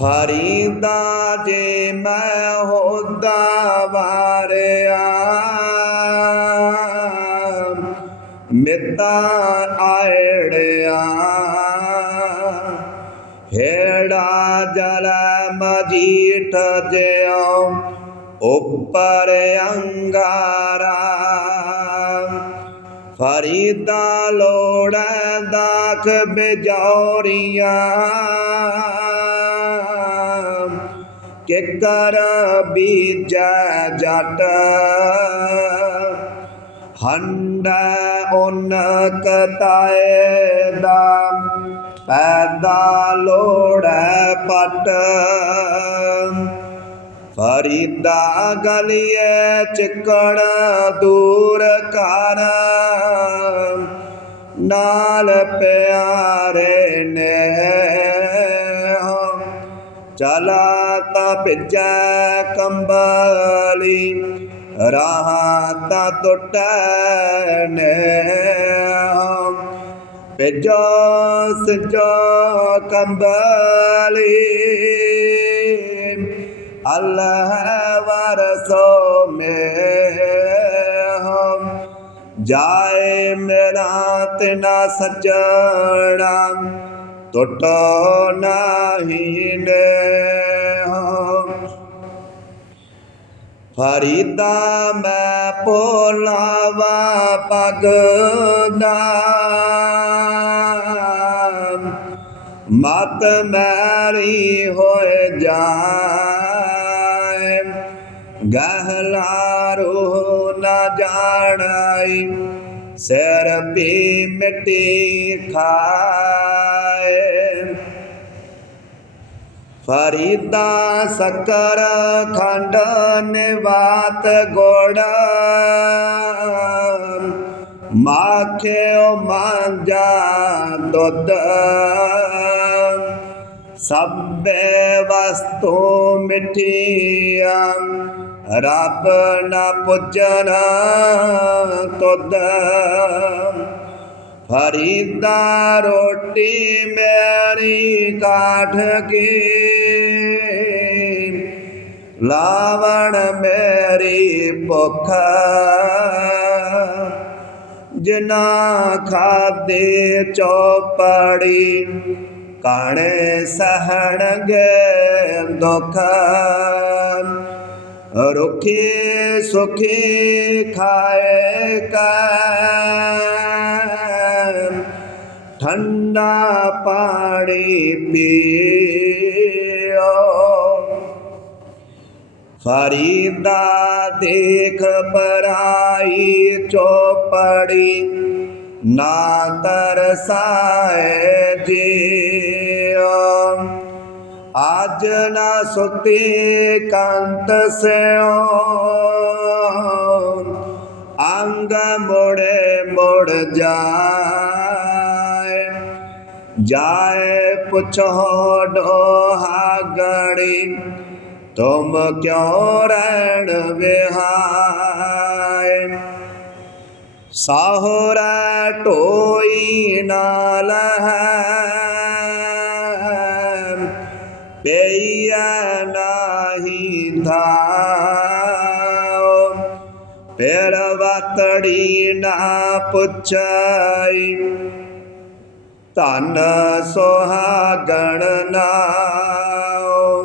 ਫਰੀਦਾ ਜੇ ਮੈਂ ਹੋਦਾ ਵਾਰਿਆ। ਮਿੱਤਾ ਆੜਿਆ ਹੇੜਾ ਜਲ ਮਜੀਠ ਜਿਉ ਉੱਪਰ ਅੰਗਾਰਾ। ਫਰੀਦਾ ਲੋੜੈ ਦਾਖ ਬਿਜੌਰੀਆਂ। ਕਿਕਰ ਬੀਜੈ ਜਟ। ਹੰਡੈ ਉਨ ਕਤਾਏ ਦਾ, ਪੈਦਾ ਲੋੜੈ ਪਟ। ਫਰੀਦਾ ਗਲੀਏ ਚਿਕਣ ਦੂਰ ਕਰ। ਨਾਲ ਪਿਆਰੇ ਨੇ, ਚਲਾ ਭਿਜੈ ਕੰਬਲੀ, ਰਾਹਾਂ ਤਾ ਟੁੱਟੈ ਨੇ ਭੇਜੋ ਸਜੋ ਕੰਬਲੀ ਅੱਲਾਹ ਵਰਸੋ ਮੇ ਹਮ ਜਾਏ ਮੇਰਾ ਤਿਨਾ ਸਜਣਾ, ਟੁੱਟੋ ਨਹੀਂ ਨੇ ਫਰੀਦਾ ਮੈਂ ਪੋਲਾਵਾ ਪਗਦਾ ਮਤ ਮੈਰੀ ਹੋਏ ਜਾਏ ਗਹਿਲਾ ਰੂਹ ਨਾ ਜਾਣਾਈ, ਸਿਰ ਵੀ ਮਿੱਟੀ ਖਾਏ ਫਰੀਦਾ ਸ਼ੱਕਰ ਖੰਡ ਨਿਵਾਤ ਗੋੜਾ ਮਾਖਿਓ ਮਾਂਜਾ ਦੁੱਧ। ਸਭੇ ਵਸਤੂ ਮਿੱਠੀਆਂ, ਰੱਬ ਨਾ ਪੁੱਜਣ ਤੁਧ ਫਰੀਦਾ ਰੋਟੀ ਮੇਰੀ ਕਾਠ ਕੀ। ਲਾਵਣ ਮੇਰੀ ਭੁੱਖ ਜਿਨਾ ਖਾਦੇ ਚੋਪੜੀ, ਕਾਣੇ ਸਹਣਗੇ ਦੁੱਖ। ਰੁਖੇ ਸੁਖੇ ਖਾਏ ਕਾ। ਠੰਡਾ ਪਾਣੀ ਪੀਓ। ਫਰੀਦਾ ਦੇਖ ਪਰਾਈ ਚੋਪੜੀ, ਨਾ ਤਰਸਾਏ ਜਿਉ ਅੱਜ ਨਾ ਸੁਤੇ ਕੰਤ ਸਿਓ। ਅੰਗ ਮੋੜੇ ਮੋੜ ਜਾਏ ਜਾਏ ਪੁੱਛੋ ਡੋਹਾ ਗੜੀ ਤੁਮ ਕਿਉ ਰਹਿਣ ਵਿਹਾਏ ਸਾਹੋਰਾ ਢੋਈ ਨਾਲ ਹੈ ਪਈਆ ਨਾਹੀ ਧਾਓ ਪੇਰ ਵਤੜੀ ਨਾ ਪੁੱਛਾਈ ਧਨ ਸੁਹਾਗਣ ਨਾਓ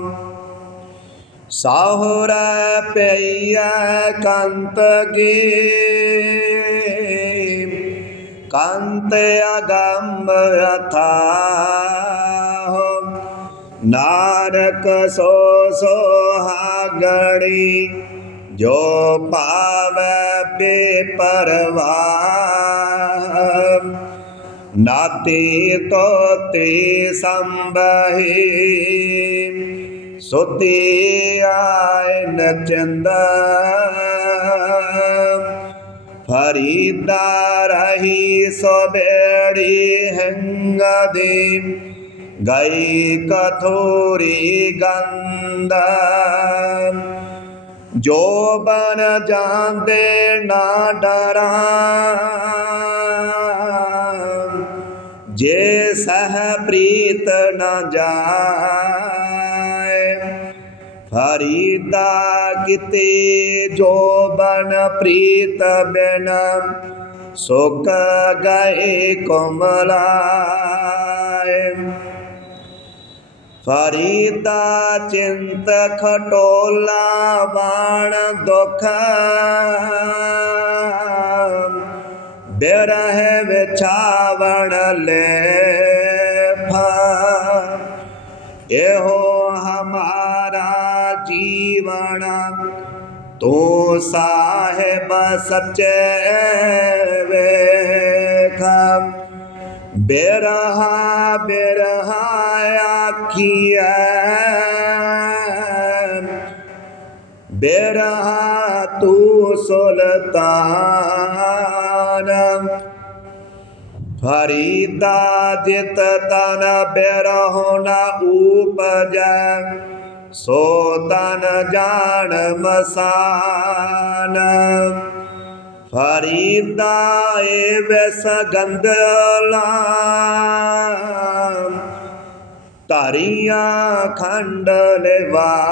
ਸਾਹੁਰਾ ਪਈਆ ਕੰਤ ਗੇ ਕੰਤ ਅਗੰਮ ਅਥਾਹ ਨਾਨਕ ਸੋ ਸੋਹਾਗਣੀ, ਜੋ ਪਾਵੈ ਬੇਪਰਵਾਹ। ਨਾਤੇ ਤੋਤੇ ਸੰਭਹੀ, ਸੁਤੇ ਆਏ ਨਚੰਦਾ ਫਰੀਦਾ ਰਹੀ ਸੋ ਬੇੜੀ ਹੰਗਾ ਗਈ ਕਥੋਰੀ ਗੰਧ ਜੋ ਬਨ ਜਾਂਦੇ ਨਾ ਡਰਾਂ ਪ੍ਰੀਤ ਨਾ ਜਾਏ। ਫਰੀਦਾ ਕਿਤੇ ਜੋ ਬਨ ਪ੍ਰੀਤ ਬਿਨ, ਸੁਖ ਗਏ ਕਮਲਾਏ। ਫਰੀਦਾ ਚਿੰਤ ਖਟੋਲਾ ਬਾਣ ਦੁਖ, ਬਿਰਹਿ ਵਿਛਾਵਣ ਲੈ। ਇਹੋ ਹਮਾਰਾ ਜੀਵਨ ਤੂੰ ਸਾਹਿਬ ਸੱਚੇ ਵੇਖ ਬਿਰਹਾ ਬਿਰਹਾ ਆਖੀਐ ਬਿਰਹਾ ਤੂੰ ਸੁਲਤਾਨ ਫਰੀਦਾ ਜਿਤ ਤਨ ਬਿਰਹੁ ਨ ਉਪਜੈ। ਸੋ ਤਨ ਜਾਣ ਮਸਾਨ। ਫਰੀਦਾ ਏ ਵੈਸ ਗੰਦਲਾ ਧਾਰੀਆਂ ਖੰਡ ਲਵਾੜਾ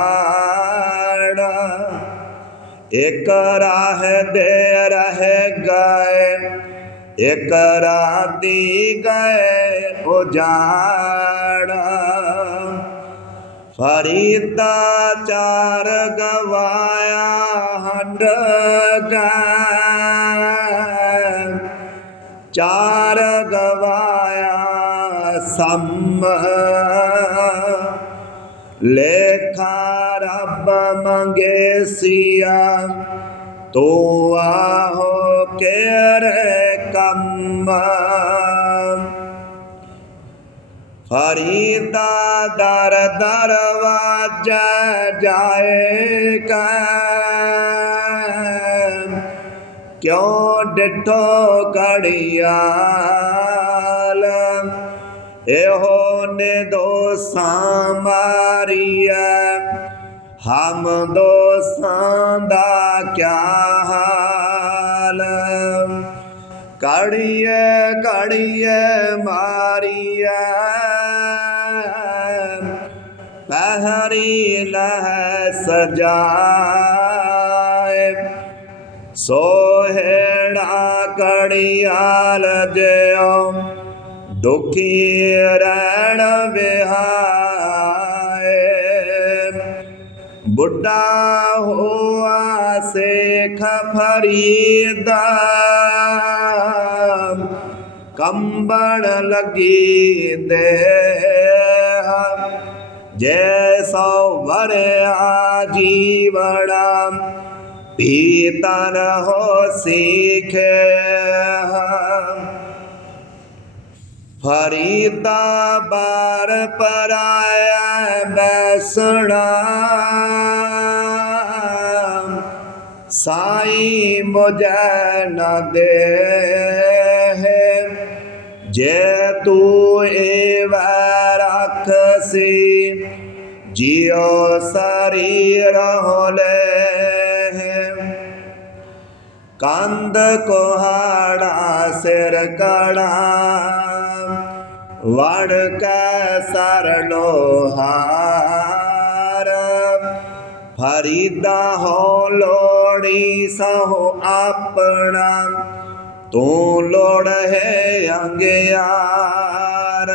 ਇਕ ਰਾਹ ਦੇ ਰਹਿ ਗਏ। ਇੱਕ ਰਾਤੀ ਗਏ ਉਜਾੜਾ ਫਰੀਦਾ ਚਾਰ ਗਵਾਇਆ ਹੰਡ ਗਏ। ਚਾਰ ਗਵਾਇਆ ਸਮ ਲੇਖਾ ਰੱਬ ਮੰਗੇ ਸੀਆ, ਤੂੰ ਆਹੋ ਕੇਰੇ ਕੰਮ। ਫਰੀਦਾ ਦਰ ਦਰਵਾਜਾ ਜਾਏਗਾ ਕਿਉਂ ਡਿਠੋ ਕੜਿਆਲ ਇਹੋ ਨੇ ਦੋਸਾਂ ਮਾਰੀਐ। ਹਮ ਦੋਸਾਂ ਦਾ ਕਿਆ ਕੜੀਏ ਕੜੀਏ ਮਾਰੀਐ ਪਹਿਰੀ ਲਹਿ ਸਜਾਏ। ਸੋਹਣਾ ਕੜਿਆਲ ਜਿਉ, ਦੁਖੀ ਰਹਿਣ ਵਿਹਾਏ। ਬੁੱਢਾ ਹੋਆ ਸੇਖ ਫਰੀਦਾ ਕੰਬਣ ਲੱਗੀ ਦੇਹ ਜੈਸੋ ਵਰਿਆ ਜੀਵੜਾ ਪੀਤਨ ਹੋ ਸਿਖੇ ਫਰੀਦਾ ਬਾਰ ਪਰਾਇਆ ਬੈਸਣਾ, ਸਾਈ ਮੁਝੈ ਨਾ ਦੇ। ਜੇ ਤੂੰ ਏਵ ਰਖਸੀ, ਜਿਉ ਸਰੀਰ ਹੋਲੇ। ਕੰਦ ਕੋਹਾੜਾ, ਸਿਰ ਕੜਾ ਵੜ ਕੈ ਸਰ ਲੋਹਾਰ। ਫਰੀਦਾ ਹੋ ਲੋੜੀ ਸਹੁ ਆਪਣਾ ਤੂੰ ਲੋੜ ਹੈ ਅੰਗਿਆਰ।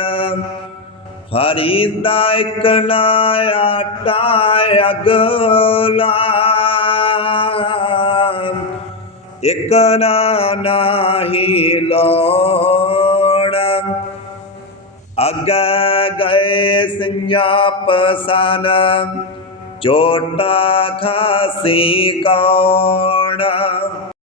ਫਰੀਦਾ ਇਕ ਨਾ ਆਟਾ ਅਗਲਾ। ਇਕ ਨਾ ਨਾਹੀ ਲੋੜ। ਅੱਗੇ ਗਏ ਸੰਜਾਪ ਸਨ ਚੋਟਾ ਖਾਸੀ ਕੌਣ।